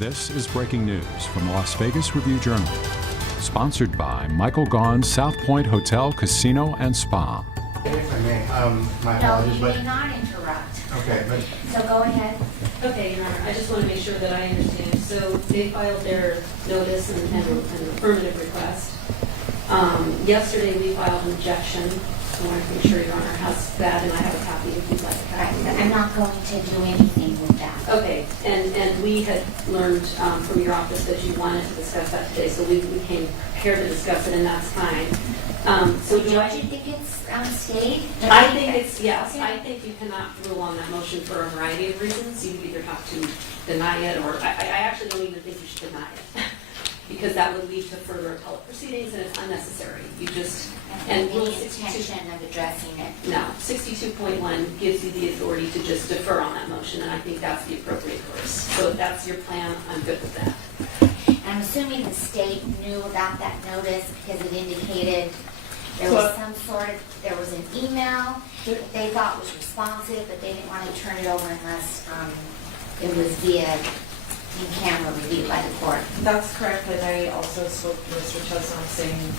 This is breaking news from the Las Vegas Review-Journal, sponsored by Michael Gaughan's South Point Hotel, Casino, and Spa. If I may, my No, apologies, you but... may not interrupt. Okay, but... So go ahead. Okay, Your Honor, I just want to make sure that I understand. So they filed their notice and an affirmative request. Yesterday, we filed an objection. I want to make sure Your Honor has that, and I have a copy if you'd like a Right, copy. but I'm not going to do anything with that. Okay, and we had learned from your office that you wanted to discuss that today, so we came prepared to discuss it, and that's fine. So do Don't I... you think it's stayed? I think it's, yes, I think you cannot rule on that motion for a variety of reasons. You either have to deny it, or I actually don't even think you should deny it, because that would lead to further appellate proceedings, and it's unnecessary. You just, and Rule Any 62, intention of addressing it? no, 62.1 gives you the authority to just defer on that motion, and I think that's the appropriate course. So if that's your plan, I'm good with that. And I'm assuming the state knew about that notice because it indicated there was some sort of, there was an email that they thought was responsive, but they didn't want to turn it over unless it was via in-camera review by the court. That's correct, and I also spoke to Mr. Chesnoff saying,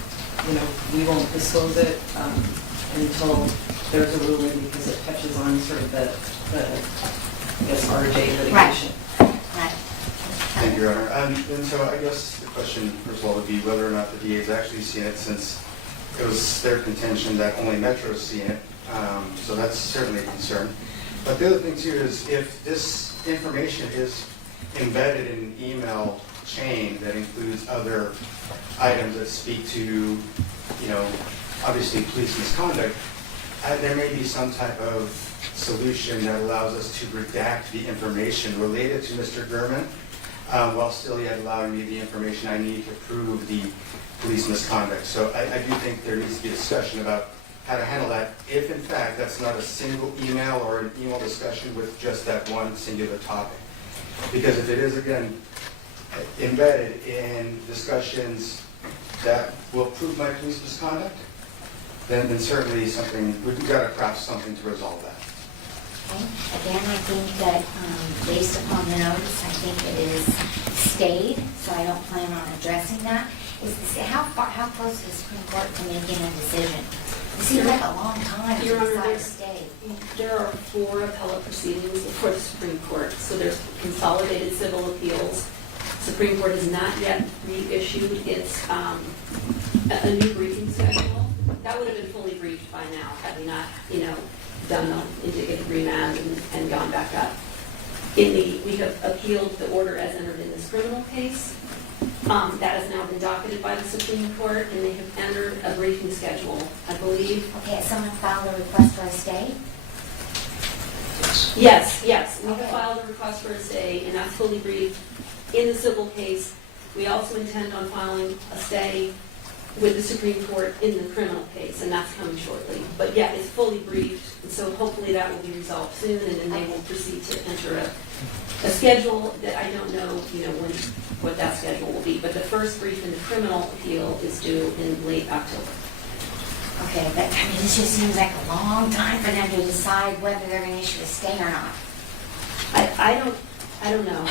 you know, we won't disclose it until there's a ruling because it touches on sort of the I guess, RJ litigation. Right. Thank you, Your Honor. And so I guess the question, first of all, would be whether or not the DA has actually seen it, since it was their contention that only Metro's seen it. So that's certainly a concern. But the other thing, too, is if this information is embedded in an email chain that includes other items that speak to, you know, obviously police misconduct, there may be some type of solution that allows us to redact the information related to Mr. Gurman, while still yet allowing me the information I need to prove the police misconduct. So I do think there needs to be a discussion about how to handle that, if in fact that's not a single email or an email discussion with just that one singular topic. Because if it is, again, embedded in discussions that will prove my police misconduct, then certainly something, we've got to craft something to resolve that. Okay. Again, I think that based upon the notice, I think it is stayed, so I don't plan on addressing that. How close is the Supreme Court to making a decision? It seems like a long time to Your Honor, decide to stay. There are 4 appellate proceedings before the Supreme Court. So there's consolidated civil appeals. Supreme Court has not yet reissued its a new briefing schedule. That would have been fully briefed by now had we not, done the indicative remand and gone back up. We have appealed the order as entered in this criminal case. That has now been docketed by the Supreme Court, and they have entered a briefing schedule, I believe. Okay, has someone filed a request for a stay? Yes. We have Okay. filed a request for a stay, and that's fully briefed in the civil case. We also intend on filing a stay with the Supreme Court in the criminal case, and that's coming shortly. But yeah, it's fully briefed, and so hopefully that will be resolved soon, and then they will proceed to enter a schedule that I don't know, what that schedule will be. But the first brief in the criminal appeal is due in late October. Okay, but this just seems like a long time for them to decide whether they're going to issue a stay or not. I don't know.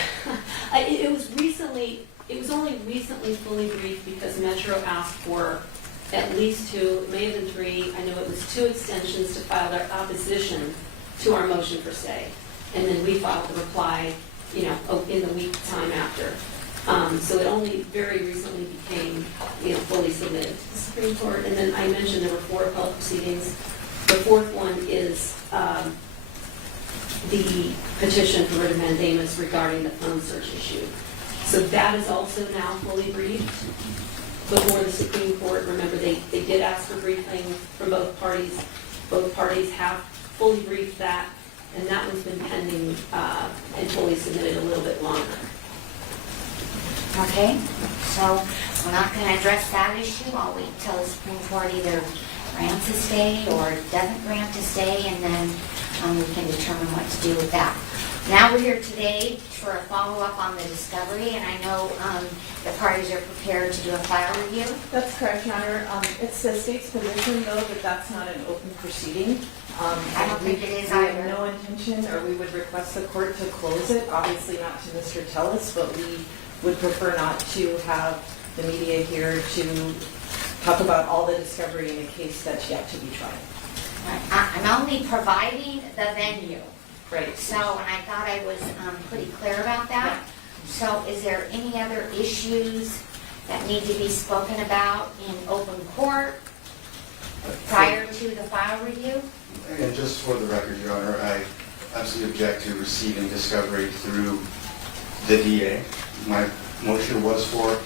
It was only recently fully briefed because Metro asked for at least 2, it may have been 3, I know it was 2 extensions to file their opposition to our motion for stay. And then we filed the reply, in the week time after. So it only very recently became, fully submitted to the Supreme Court. And then I mentioned there were 4 appellate proceedings. The 4th one is the petition for writ of mandamus regarding the phone search issue. So that is also now fully briefed before the Supreme Court. Remember, they did ask for briefing from both parties. Both parties have fully briefed that, and that one's been pending and fully submitted a little bit longer. Okay, so we're not going to address that issue. I'll wait until the Supreme Court either grants a stay or doesn't grant a stay, and then we can determine what to do with that. Now we're here today for a follow-up on the discovery, and I know the parties are prepared to do a file review. That's correct, Your Honor. It's the state's position, though, that that's not an open proceeding. I don't think it is We have either. no intention, or we would request the court to close it, obviously not to Mr. Tellis, but we would prefer not to have the media here to talk about all the discovery in a case that's yet to be tried. I'm only providing the venue. Right. So, and I thought I was pretty clear about that. So is there any other issues that need to be spoken about in open court prior to the file review? And just for the record, Your Honor, I absolutely object to receiving discovery through the DA. My motion was for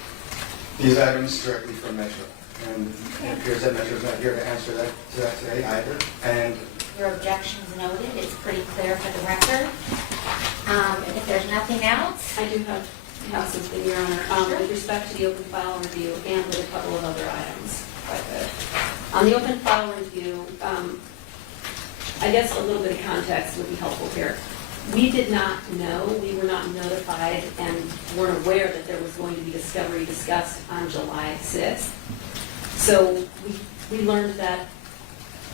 these items directly from Metro. And it appears that Metro's not here to answer that today either. And Your objection's noted, it's pretty clear for the record. If there's nothing else, I do have something, Your Honor, Sure. with respect to the open file review and with a couple of other items, if I could. On the open file review, I guess a little bit of context would be helpful here. We did not know, we were not notified and weren't aware that there was going to be discovery discussed on July 6th. So we learned that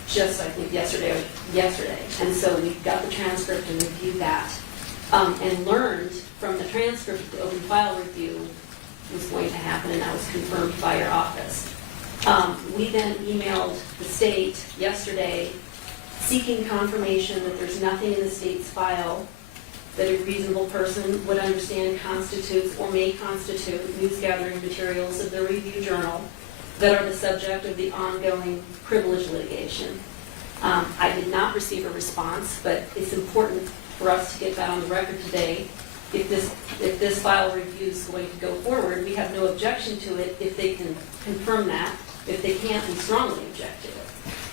just, I think, yesterday. And so we got the transcript and reviewed that, and learned from the transcript that the open file review was going to happen, and that was confirmed by your office. We then emailed the state yesterday seeking confirmation that there's nothing in the state's file that a reasonable person would understand constitutes or may constitute news gathering materials of the review journal that are the subject of the ongoing privilege litigation. I did not receive a response, but it's important for us to get that on the record today. If this file review is going to go forward, we have no objection to it if they can confirm that. If they can't, we strongly object to it.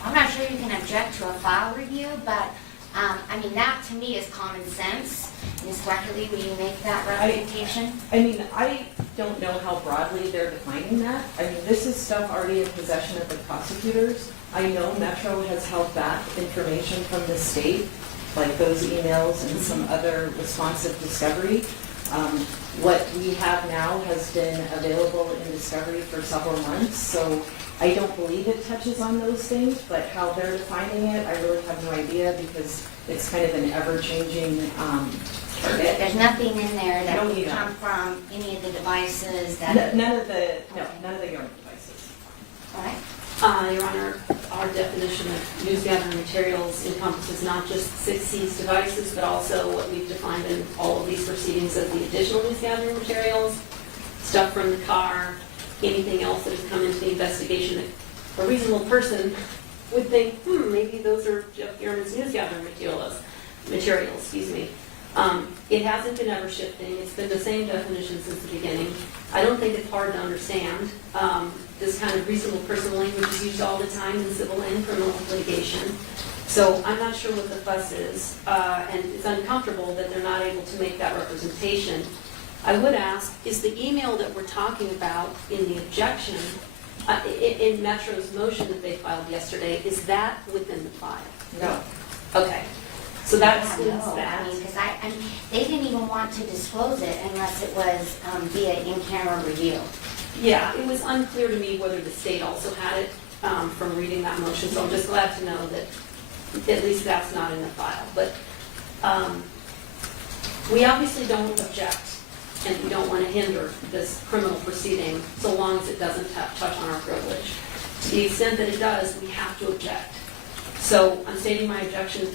I'm not sure you can object to a file review, but I mean, that to me is common sense. Ms. Weckerly, will you make that representation? I mean, I don't know how broadly they're defining that. I mean, this is stuff already in possession of the prosecutors. I know Metro has held back information from the state, like those emails and some other responsive discovery. What we have now has been available in discovery for several months, so I don't believe it touches on those things, but how they're defining it, I really have no idea because it's kind of an ever-changing target. There's nothing in there that No, would you don't. come from any of the devices that... None of the government devices. All right. Your Honor, our definition of news gathering materials encompasses not just 6 seized devices, but also what we've defined in all of these proceedings as the additional news gathering materials, stuff from the car, anything else that has come into the investigation that a reasonable person would think, maybe those are Jeff Gehrman's news gathering materials. It hasn't been ever shifting. It's been the same definition since the beginning. I don't think it's hard to understand. This kind of reasonable person language is used all the time in civil and criminal litigation. So I'm not sure what the fuss is, and it's uncomfortable that they're not able to make that representation. I would ask, is the email that we're talking about in the objection, in Metro's motion that they filed yesterday, is that within the file? No. Okay. So that I excludes know, that. I mean, because they didn't even want to disclose it unless it was via in-camera review. Yeah, it was unclear to me whether the state also had it from reading that motion, so I'm just glad to know that at least that's not in the file. But we obviously don't object, and we don't want to hinder this criminal proceeding so long as it doesn't touch on our privilege. To the extent that it does, we have to object. So I'm stating my objection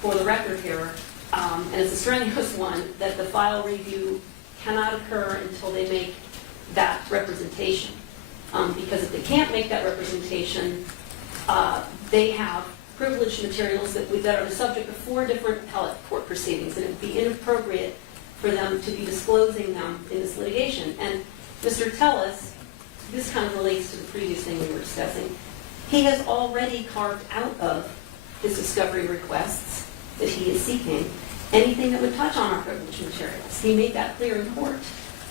for the record here, and it's a strenuous one, that the file review cannot occur until they make that representation. Because if they can't make that representation, they have privileged materials that are the subject of 4 different appellate court proceedings, and it would be inappropriate for them to be disclosing them in this litigation. And Mr. Tellis, this kind of relates to the previous thing we were discussing, he has already carved out of his discovery requests that he is seeking anything that would touch on our privileged materials. He made that clear in court.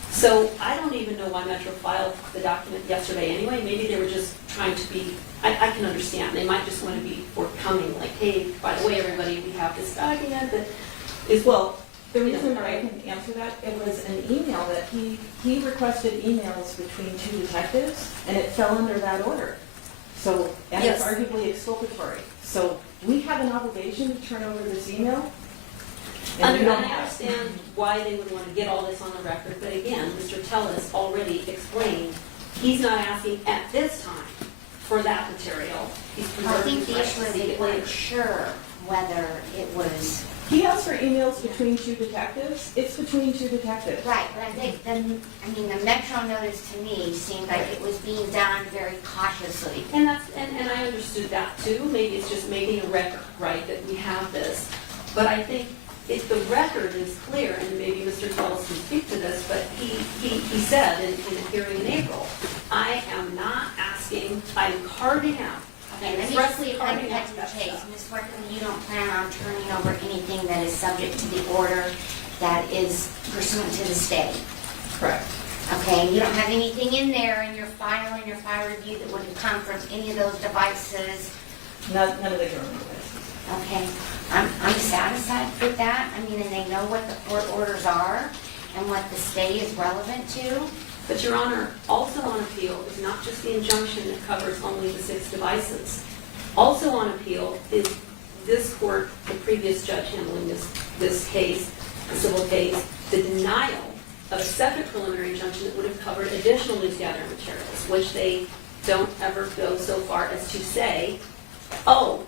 So I don't even know why Metro filed the document yesterday anyway. Maybe they were just trying to be, I can understand. They might just want to be forthcoming, like, hey, by the way, everybody, we have this document that Well, the reason that I can answer that, it was an email that he requested emails between two detectives, and it fell under that order. So, and it's Yes. arguably exculpatory. So we have an obligation to turn over this email. And we And don't I have. understand why they would want to get all this on the record, but again, Mr. Tellis already explained, he's not asking at this time for that material. He's I think preserving the issue is see they it weren't later. sure whether it was, He asked for emails between two detectives. It's between two detectives. right, but I think the Metro notice to me seemed like it was being done very cautiously. And and I understood that too. Maybe it's just making a record, right, that we have this. But I think if the record is clear, and maybe Mr. Tellis can speak to this, but he said in a hearing in April, I am not asking, I'm carving out. Okay, let me just expressly see if I can carving cut out to the that chase. stuff. Ms. Workman, you don't plan on turning over anything that is subject to the order that is pursuant to the state? Correct. Okay, and you don't have anything in there in your file review that would have come from any of those devices? None of the government devices. Okay, I'm satisfied with that. I mean, and they know what the court orders are and what the stay is relevant to. But Your Honor, also on appeal is not just the injunction that covers only the 6 devices. Also on appeal is this court, the previous judge handling this case, the civil case, the denial of a second preliminary injunction that would have covered additional news gathering materials, which they don't ever go so far as to say, oh,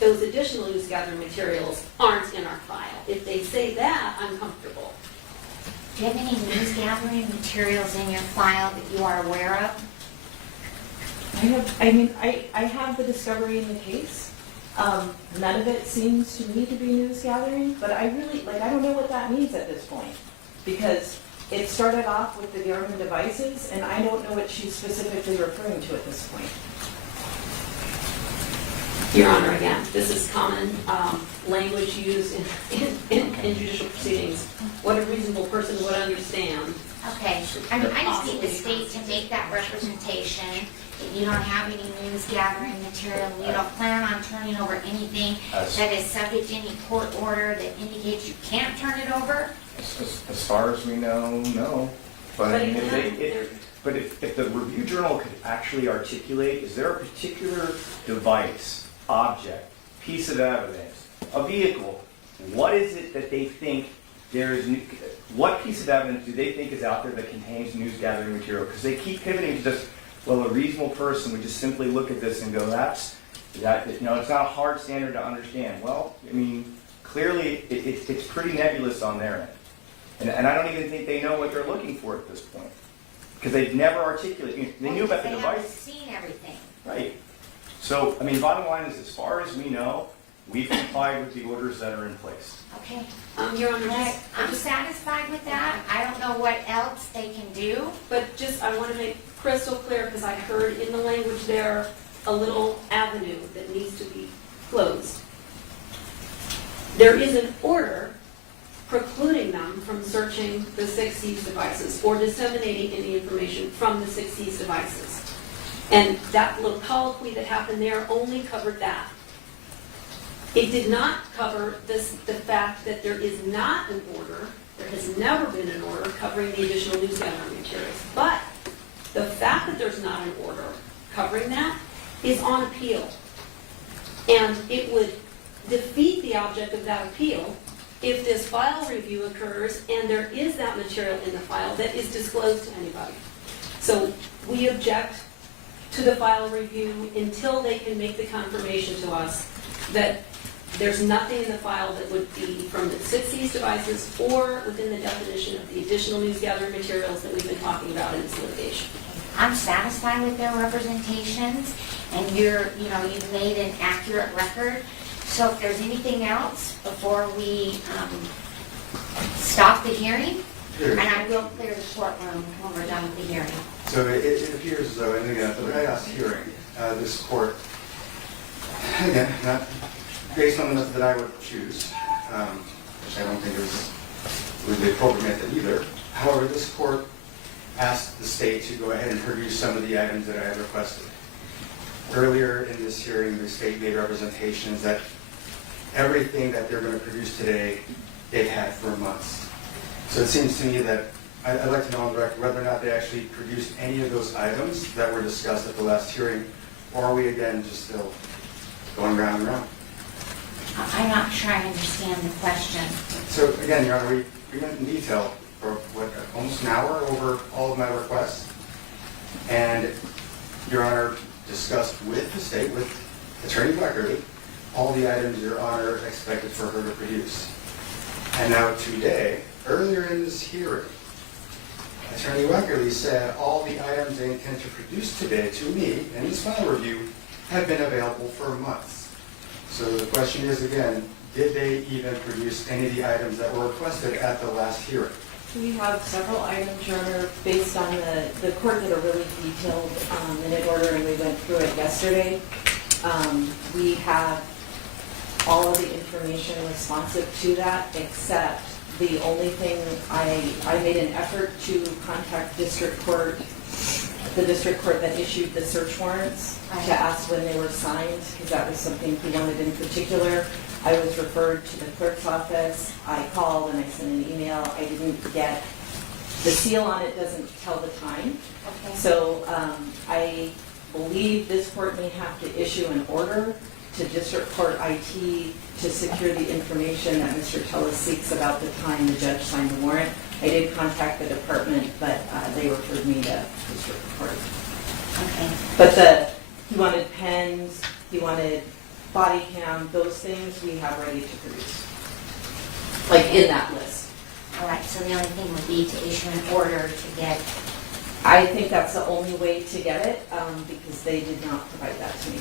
those additional news gathering materials aren't in our file. If they say that, I'm comfortable. Do you have any news gathering materials in your file that you are aware of? I have the discovery in the case. None of it seems to me to be news gathering, but I don't know what that means at this point. Because it started off with the government devices, and I don't know what she's specifically referring to at this point. Your Honor, again, this is common language used in judicial proceedings. What a reasonable person would understand. Okay, I just need the state to make that representation, that you don't have any news gathering material, and you don't plan on turning over anything that is subject to any court order that indicates you can't turn it over? As far as we know, no. But I mean, again, if the review journal could actually articulate, is there a particular device, object, piece of evidence, a vehicle, what is it that they think what piece of evidence do they think is out there that contains news gathering material? Because they keep pivoting to just, well, a reasonable person would just simply look at this and go, it's not a hard standard to understand. Well, I mean, clearly it's pretty nebulous on their end. And I don't even think they know what they're looking for at this point. Because they've never articulated, they knew about the They haven't device. seen everything. Right. So, I mean, bottom line is, as far as we know, we've complied with the orders that are in place. Okay. Your Honor, I'm satisfied with that. I don't know what else they can do. but I want to make crystal clear, because I heard in the language there a little avenue that needs to be closed. There is an order precluding them from searching the 6 C's devices or disseminating any information from the 6 C's devices. And that little colloquy that happened there only covered that. It did not cover the fact that there is not an order, there has never been an order covering the additional news gathering materials. But the fact that there's not an order covering that is on appeal. And it would defeat the object of that appeal if this file review occurs and there is that material in the file that is disclosed to anybody. So we object to the file review until they can make the confirmation to us that there's nothing in the file that would be from the 6 C's devices or within the definition of the additional news gathering materials that we've been talking about in this litigation. I'm satisfied with their representations, and you've made an accurate record. So if there's anything else before we stop the hearing, and I will clear the courtroom when we're done with the hearing. So it appears as though, and again, at the last hearing, this court, again, not based on the method that I would choose, which I don't think would be appropriate method either. However, this court asked the state to go ahead and produce some of the items that I had requested. Earlier in this hearing, the state made representations that everything that they're going to produce today they've had for months. So it seems to me that I'd like to know on the record whether or not they actually produced any of those items that were discussed at the last hearing, or are we again just still going round and round? I'm not sure I understand the question. So again, Your Honor, we went in detail for what, almost an hour over all of my requests. And Your Honor discussed with the state, with Attorney Weckerly, all the items Your Honor expected for her to produce. And now today, earlier in this hearing, Attorney Weckerly said all the items they intend to produce today to me in this final review have been available for months. So the question is again, did they even produce any of the items that were requested at the last hearing? We have several items, Your Honor, based on the court did a really detailed minute order, and we went through it yesterday. We have all of the information responsive to that, except the only thing I made an effort to contact district court, the district court that issued the search warrants, to ask when they were signed, because that was something he wanted in particular. I was referred to the clerk's office. I called and I sent an email. I didn't get, the seal on it doesn't tell the time. Okay. So I believe this court may have to issue an order to district court IT to secure the information that Mr. Tellis seeks about the time the judge signed the warrant. I did contact the department, but they referred me to district court. Okay. But he wanted pens, he wanted body cam, those things we have ready to produce. Like in that list. All right, so the only thing would be to issue an order to get, I think that's the only way to get it, because they did not provide that to me.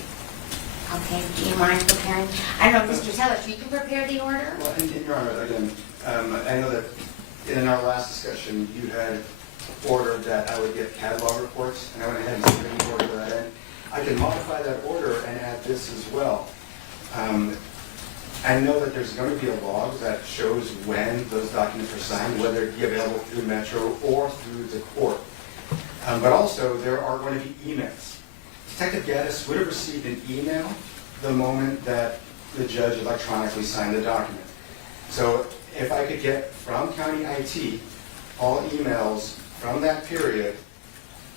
okay, do you mind preparing? I don't know, Mr. Tellers, you can prepare the order? Well, and Your Honor, again, I know that in our last discussion, you had ordered that I would get catalog reports, and I went ahead and submitted an order to that end. I can modify that order and add this as well. I know that there's going to be a log that shows when those documents are signed, whether it be available through Metro or through the court. But also, there are going to be emails. Detective Gaddis would have received an email the moment that the judge electronically signed the document. So if I could get from County IT all emails from that period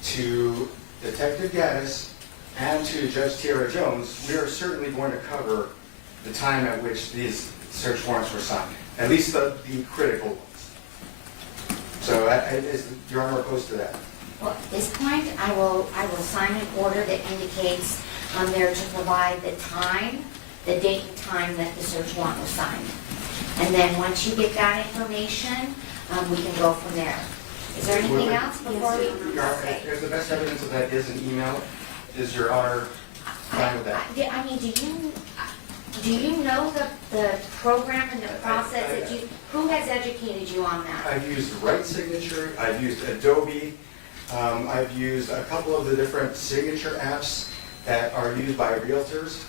to Detective Gaddis and to Judge Tierra Jones, we are certainly going to cover the time at which these search warrants were signed, at least the critical ones. So is Your Honor opposed to that? Well, at this point, I will sign an order that indicates there to provide the time, the date and time that the search warrant was signed. And then once you get that information, we can go from there. Is there anything else before we? Your Honor, if the best evidence of that is an email, is Your Honor fine with that? I mean, do you know the program and the process that you, who has educated you on that? I've used Right Signature, I've used Adobe, I've used a couple of the different signature apps that are used by realtors,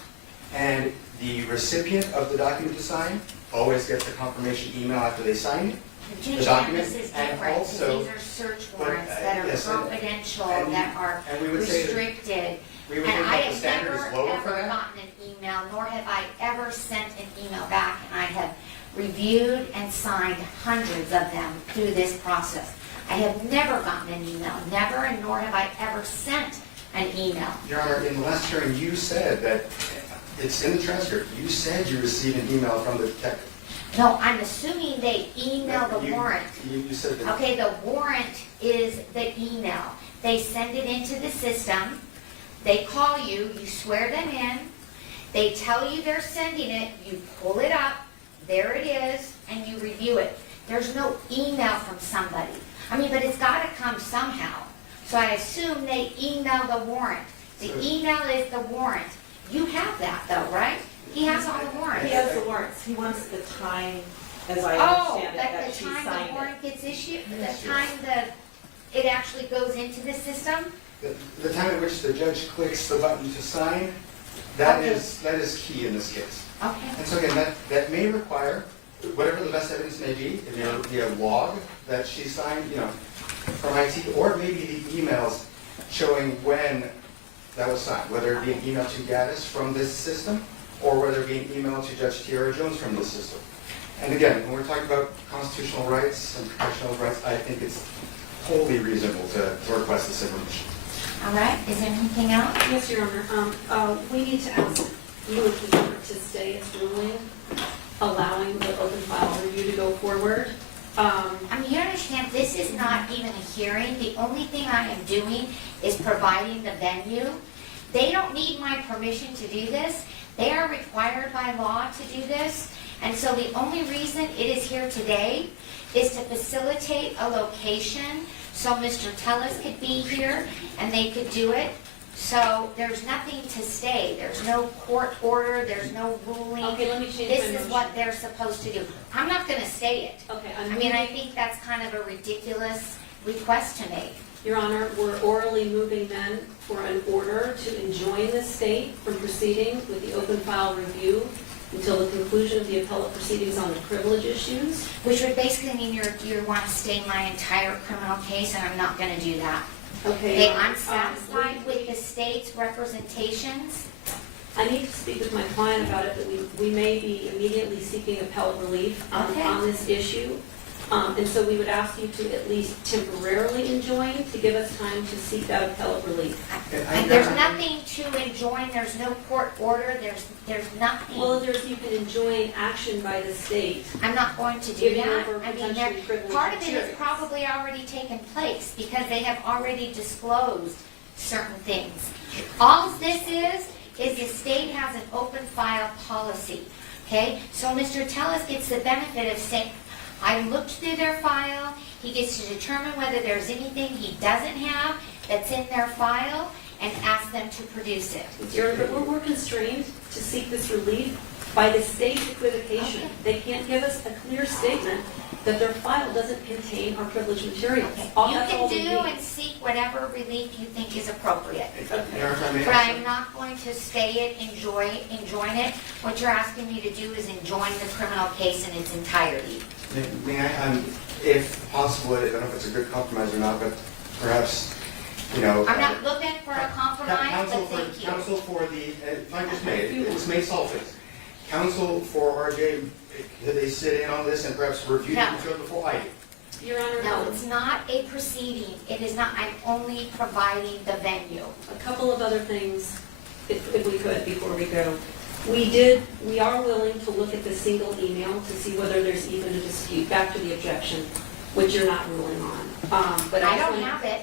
and the recipient of the document to sign always gets a confirmation email after they sign it. The document, This is and different, because also, these are search warrants that are yes, confidential, and that are and we would say that restricted. we would And think I that the have standard never, is lower for ever that. gotten an email, nor have I ever sent an email back, and I have reviewed and signed hundreds of them through this process. I have never gotten an email, never, and nor have I ever sent an email. Your Honor, in the last hearing, you said that, it's in the transcript, you said you received an email from the detective. No, I'm assuming they email the You- warrant. You said that. Okay, the warrant is the email. They send it into the system. They call you, you swear them in. They tell you they're sending it, you pull it up, there it is, and you review it. There's no email from somebody. I mean, but it's gotta come somehow. So I assume they email the warrant. The email is the warrant. You have that though, right? He has all the warrants. He has the warrants. He wants the time, as I Oh, understand it, but that the she time signed the it. warrant gets issued, Yes, the time that it actually goes into the system? The time at which the judge clicks the button to sign, that Okay. is key in this case. Okay. And so again, that may require, whatever the best evidence may be, it may be a log that she signed, from IT, or maybe the emails showing when that was signed, whether it be an email to Gaddis from this system, or whether it be an email to Judge Tierra Jones from this system. And again, when we're talking about constitutional rights and protection of rights, I think it's wholly reasonable to request this information. All right, is there anything else? Yes, Your Honor. We need to ask you if the court to stay its ruling, allowing the open file review to go forward. I mean, you understand, this is not even a hearing. The only thing I am doing is providing the venue. They don't need my permission to do this. They are required by law to do this. And so the only reason it is here today is to facilitate a location so Mr. Tellis could be here and they could do it. So there's nothing to stay. There's no court order. There's no ruling. Okay, let me change my This is motion. what they're supposed to do. I'm not going to stay it. Okay, I mean, I think that's kind of a ridiculous request to make. Your Honor, we're orally moving then for an order to enjoin the state from proceeding with the open file review until the conclusion of the appellate proceedings on the privilege issues. Which would basically mean you want to stay my entire criminal case, and I'm not going to do that. Okay. Okay, I'm satisfied with the state's representations. I need to speak with my client about it, that we may be immediately seeking appellate relief Okay. on this issue. And so we would ask you to at least temporarily enjoin to give us time to seek that appellate relief. And there's nothing to enjoin, there's no court order, there's nothing. Well, you can enjoin action by the state. I'm not going to do Giving that. over I mean, potentially privileged part of it has materials. probably already taken place because they have already disclosed certain things. All this is the state has an open file policy, okay? So Mr. Tellis gets the benefit of saying, I looked through their file, he gets to determine whether there's anything he doesn't have that's in their file and ask them to produce it. But we're constrained to seek this relief by the state's equivocation. Okay. They can't give us a clear statement that their file doesn't contain our privileged materials. Okay. All You that's all can we do need. and seek whatever relief you think is appropriate. Mayor, if I may But ask- I'm not going to stay it, enjoin it. What you're asking me to do is enjoin the criminal case in its entirety. May I, if possible, I don't know if it's a good compromise or not, but perhaps, you know. I'm not looking for a compromise, Counsel but thank you. Counsel for the, if I just may, this may solve it. Counsel for RJ, could they sit in on this and perhaps review No. the material before I do? Your Honor, No, it's not a proceeding. It is not, I'm only providing the venue. a couple of other things, if we could, before we go. We are willing to look at the single email to see whether there's even a dispute, back to the objection, which you're not ruling on. But I just don't wanna- have it.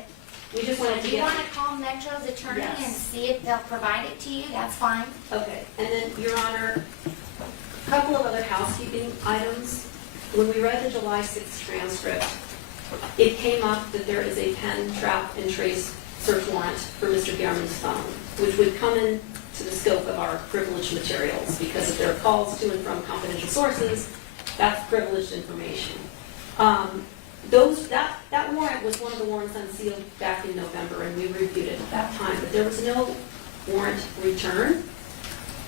We just So wanted if to you get. want to call Metro's attorney Yes. and see if they'll provide it to you, that's fine. Okay, and then, Your Honor, a couple of other housekeeping items. When we read the July 6th transcript, it came up that there is a pen, trap, and trace search warrant for Mr. Bjarman's phone, which would come into the scope of our privileged materials, because if there are calls to and from confidential sources, that's privileged information. That warrant was one of the warrants unsealed back in November, and we reviewed it at that time, but there was no warrant return.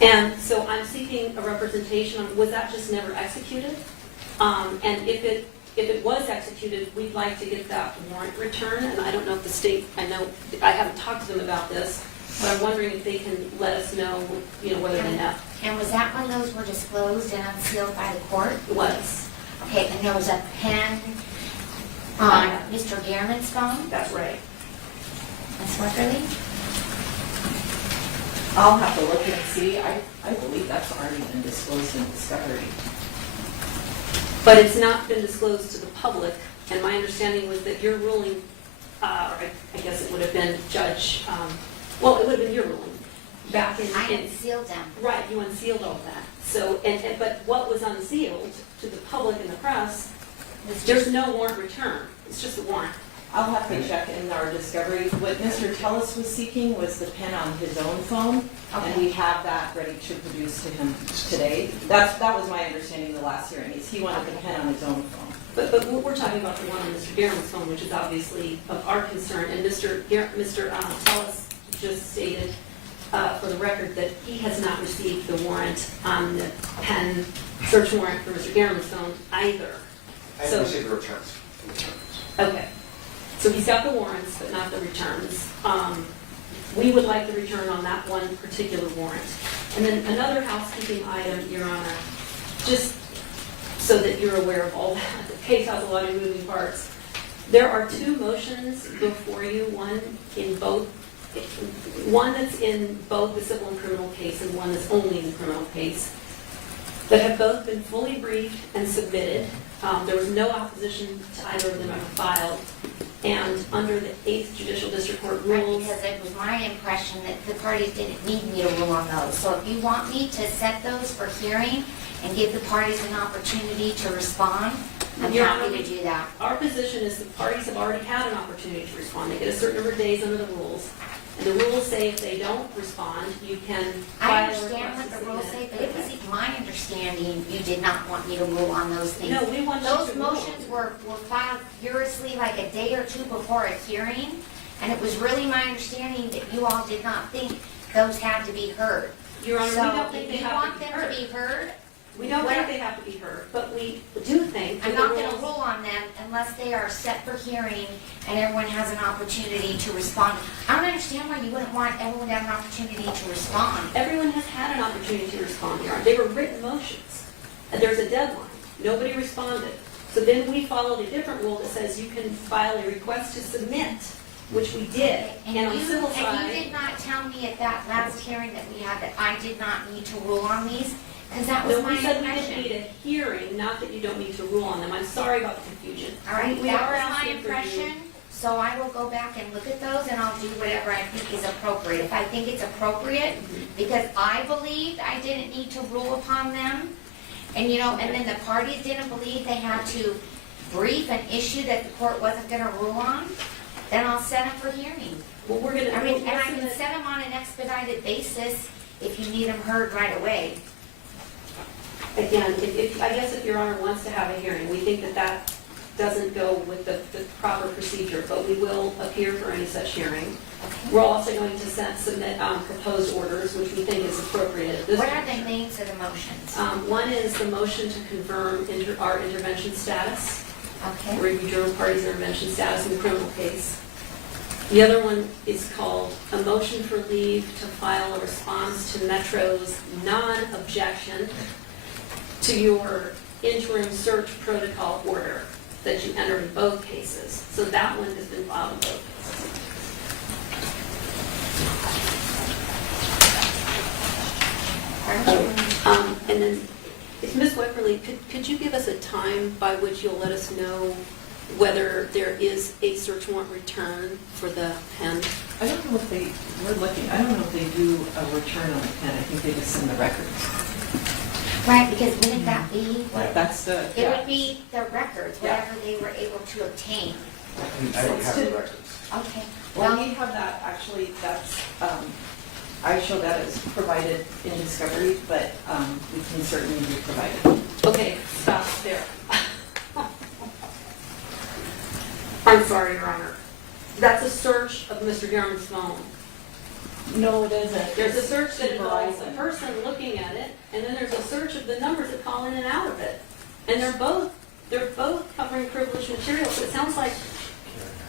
And so I'm seeking a representation on, was that just never executed? And if it was executed, we'd like to get that warrant returned, and I don't know if the state, I haven't talked to them about this, but I'm wondering if they can let us know, whether they know. And was that when those were disclosed and unsealed by the court? It was. Okay, and there was a pen on Mr. Gehrman's phone? That's right. Ms. Weatherly? I'll have to look and see. I believe that's already been disclosed in discovery. But it's not been disclosed to the public, and my understanding was that your ruling, I guess it would have been Judge, it would have been your ruling, back in. I unsealed them. Right, you unsealed all that. So, but what was unsealed to the public and the press, there's no warrant return. It's just a warrant. I'll have to check in our discovery. What Mr. Tellis was seeking was the pen on his own phone, and we have that ready to produce to him today. That was my understanding the last hearing, is he wanted the pen on his own phone. But we're talking about the one on Mr. Gehrman's phone, which is obviously of our concern. And Mr. Tellis just stated, for the record, that he has not received the warrant on the pen search warrant for Mr. Gehrman's phone either. I So- received the returns. Okay. So he's got the warrants, but not the returns. We would like the return on that one particular warrant. And then another housekeeping item, Your Honor, just so that you're aware of all that. The case has a lot of moving parts. There are two motions before you, one that's in both the civil and criminal case and one that's only in the criminal case, that have both been fully briefed and submitted. There was no opposition to either of them ever filed. And under the 8th Judicial District Court Right, rules, because it was my impression that the parties didn't need me to rule on those. So if you want me to set those for hearing and give the parties an opportunity to respond, I'm Your happy Honor, to do that. our position is the parties have already had an opportunity to respond. They get a certain number of days under the rules. And the rules say if they don't respond, you can I file a understand request what to the rules say, submit. but it was my understanding you did not want me to rule on those things. No, we want you Those to rule. motions were filed furiously like a day or two before a hearing, and it was really my understanding that you all did not think those had to be heard. Your Honor, we So don't think if they you have want to be them to heard. be heard, We don't think they have to be heard, but we do think I'm that not the gonna rules. rule on them unless they are set for hearing and everyone has an opportunity to respond. I don't understand why you wouldn't want everyone to have an opportunity to respond. Everyone has had an opportunity to respond, Your Honor. They were written motions, and there's a deadline. Nobody responded. So then we followed a different rule that says you can file a request to submit, which we did. And on the you civil side, did not tell me at that last hearing that we had that I did not need to rule on these, because that was no, my we said we didn't impression. need a hearing, not that you don't need to rule on them. I'm sorry about the confusion. All right, We that are was my asking for you- impression, so I will go back and look at those and I'll do whatever I think is appropriate. If I think it's appropriate, because I believed I didn't need to rule upon them, and and then the parties didn't believe they had to brief an issue that the court wasn't gonna rule on, then I'll set them for hearing. Well, we're gonna. I mean, we'll and I submit- can set them on an expedited basis if you need them heard right away. Again, I guess if Your Honor wants to have a hearing, we think that that doesn't go with the proper procedure, but we will appear for any such hearing. We're also going to submit proposed orders, which we think is appropriate at this What are the juncture. names of the motions? One is the motion to confirm our intervention status, Okay. review journal parties intervention status in the criminal case. The other one is called a motion for leave to file a response to Metro's non-objection to your interim search protocol order that you entered in both cases. So that one has been filed in both cases. And then, if Ms. Weckerly, could you give us a time by which you'll let us know whether there is a search warrant return for the pen? I don't know if I don't know if they do a return on the pen. I think they just send the records. Right, because wouldn't that be what? That's the, It would be the records, Yeah. whatever they were able to obtain. I don't have the records. Okay. well, Well, we have that, actually, that's, I show that as provided in discovery, but we can certainly be provided. Okay, stop there. I'm sorry, Your Honor. That's a search of Mr. Garman's phone. No, it isn't. There's a search that involves a Verizon. person looking at it, and then there's a search of the numbers that call in and out of it. And they're both covering privileged material, so it sounds like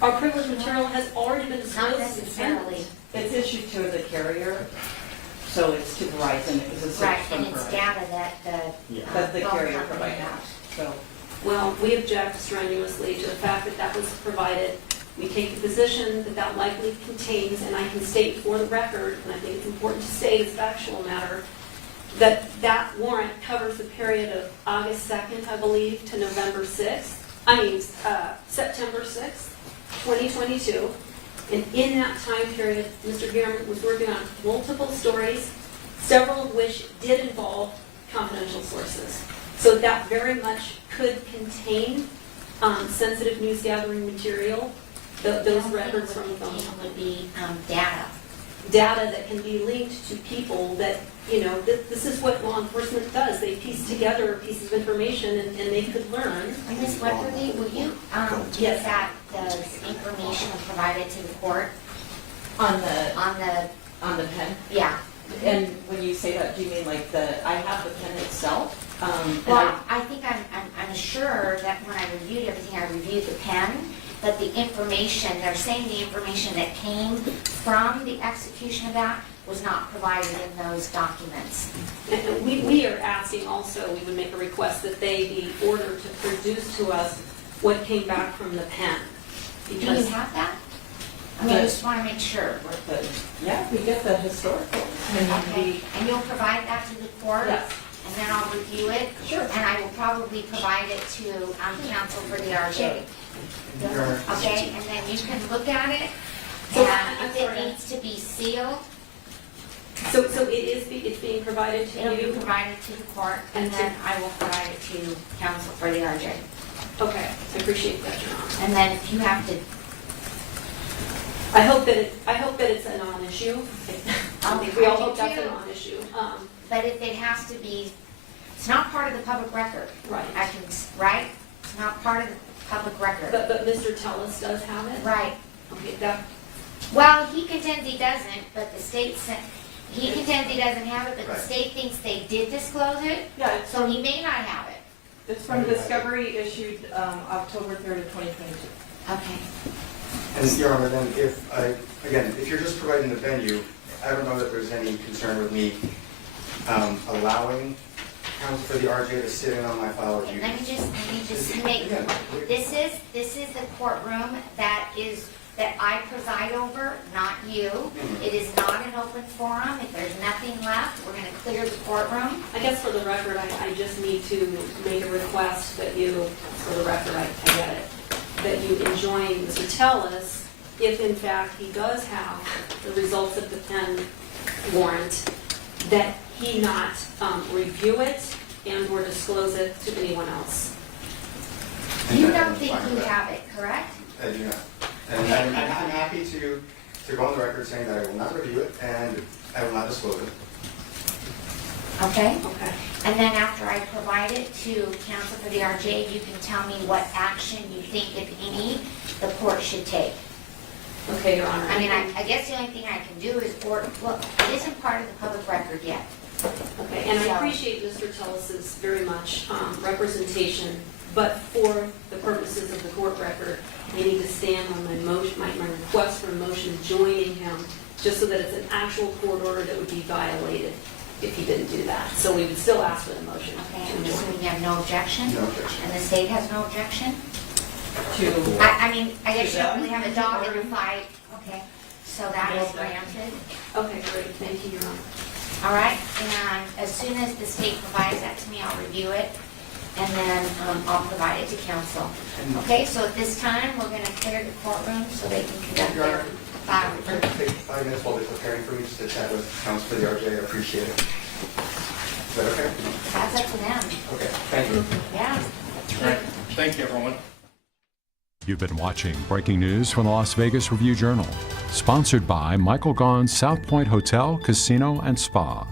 our privileged material has already been disclosed. not necessarily. It's issued to the carrier, so it's to Verizon. It was a search Right, from and it's Verizon. data that That the phone carrier company provided, has. so. Well, we object strenuously to the fact that that was provided. We take the position that that likely contains, and I can state for the record, and I think it's important to state as a factual matter, that that warrant covers the period of August 2nd, I believe, to November 6th. September 6th, 2022. And in that time period, Mr. Garman was working on multiple stories, several of which did involve confidential sources. So that very much could contain sensitive news gathering material, those records from the phone. Would be data. Data that can be linked to people that, this is what law enforcement does. They piece together pieces of information and they could learn. And Ms. Weckerly, will you give that, the information provided to the court On the on the, pen? yeah. And when you say that, do you mean like I have the pen itself? And Well, I think I'm sure that when I reviewed everything, I reviewed the pen, but the information, they're saying the information that came from the execution of that was not provided in those documents. And we are asking also, we would make a request that they be ordered to produce to us what came back from the pen. Do you Because have that? I mean, I just want to make sure. Yeah, we get the historical. Okay, and you'll provide that to the court? Yes. And then I'll review it? Sure. And I will probably provide it to counsel for the RJ. Your Honor, Okay, and then you can look at it, So, and I'm if it sorry. needs to be sealed, So it's being provided it'll to be you? provided to the court, and And to- then I will provide it to counsel for the RJ. Okay, I appreciate that, Your Honor. And then if you have to, I hope that it's a non-issue. I think we all hope that's a too. non-issue. but if it has to be, it's not part of the public record. Right. I can, right? It's not part of the public record. But Mr. Tellis does have it? Right. Okay, that, Well, he contends he doesn't, but the state said, he contends he doesn't have it, but the Right. state thinks they did disclose it, Yeah, so he may not have it. it's from Discovery issued October 3rd of 2022. Okay. and Your Honor, then if you're just providing the venue, I don't know that there's any concern with me allowing counsel for the RJ to sit in on my file review. Let me just make, Again, this is the courtroom that I preside over, not you. It is not an open forum. If there's nothing left, we're gonna clear the courtroom. I guess for the record, I just need to make a request that you, for the record, I get it, that you enjoin Mr. Tellis, if in fact he does have the results of the pen warrant, that he not review it and/or disclose it to anyone else. And You I'm don't think fine with you that. have it, correct? I do not. And I'm happy to go on the record saying that I will not review it and I will not disclose it. Okay? Okay. And then after I provide it to counsel for the RJ, you can tell me what action you think, if any, the court should take. Okay, Your Honor. I mean, I guess the only thing I can do is, look, it isn't part of the public record yet. Okay, and I appreciate Mr. Tellis's very much representation, but for the purposes of the court record, I need to stand on my motion, my request for a motion joining him, just so that it's an actual court order that would be violated if he didn't do that. So we would still ask for the motion Okay, to I'm join. assuming you have no objection? No objection. And the state has no objection? To I mean, I guess you don't really have a them? dog in the fight. Okay, so that is granted. Okay, great, thank you, Your Honor. All right, and as soon as the state provides that to me, I'll review it, and then I'll provide it to counsel. Okay, so at this time, we're going to clear the courtroom so they can conduct Your their Honor, file if I review. could take 5 minutes while they're preparing for me just to chat with counsel for the RJ, I appreciate it. Is that okay? That's up to them. Okay, thank you. Yeah. Thank you, everyone. You've been watching breaking news from the Las Vegas Review-Journal, sponsored by Michael Gaughan's South Point Hotel, Casino, and Spa.